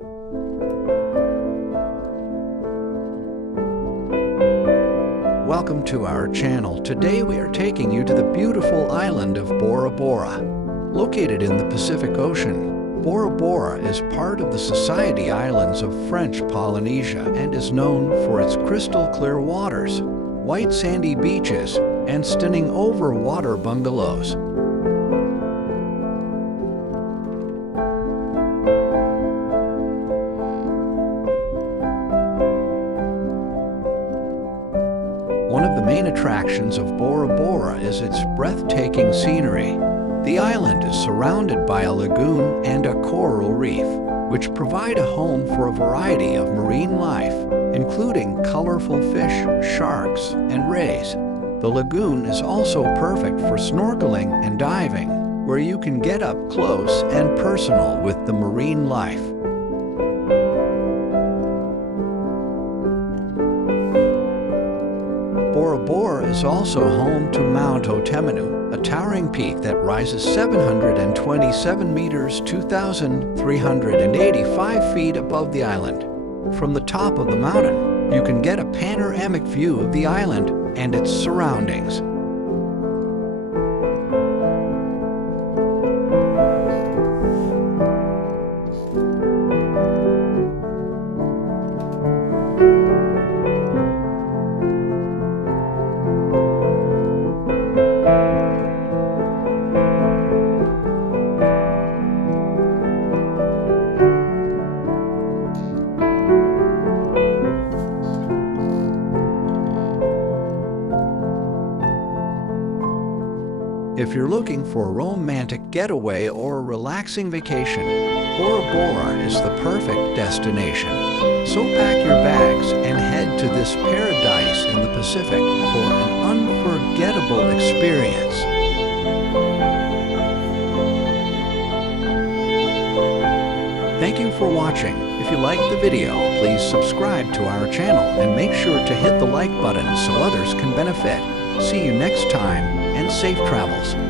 Welcome to our channel. Today we are taking you to the beautiful island of Bora Bora. Located in the Pacific Ocean, Bora Bora is part of the Society Islands of French Polynesia and is known for its crystal clear waters, white sandy beaches, and stunning overwater bungalows. One of the main attractions of Bora Bora is its breathtaking scenery. The island is surrounded by a lagoon and a coral reef, which provide a home for a variety of marine life, including colorful fish, sharks, and rays. The lagoon is also perfect for snorkeling and diving, where you can get up close and personal with the marine life. Bora Bora is also home to Mount Otemanu, a towering peak that rises 727 meters, 2,385 feet above the island. From the top of the mountain, you can get a panoramic view of the island and its surroundings. If you're looking for a romantic getaway or a relaxing vacation, Bora Bora is the perfect destination. So pack your bags and head to this paradise in the Pacific for an unforgettable experience. Thank you for watching. If you liked the video, please subscribe to our channel and make sure to hit the like button so others can benefit. See you next time, and safe travels.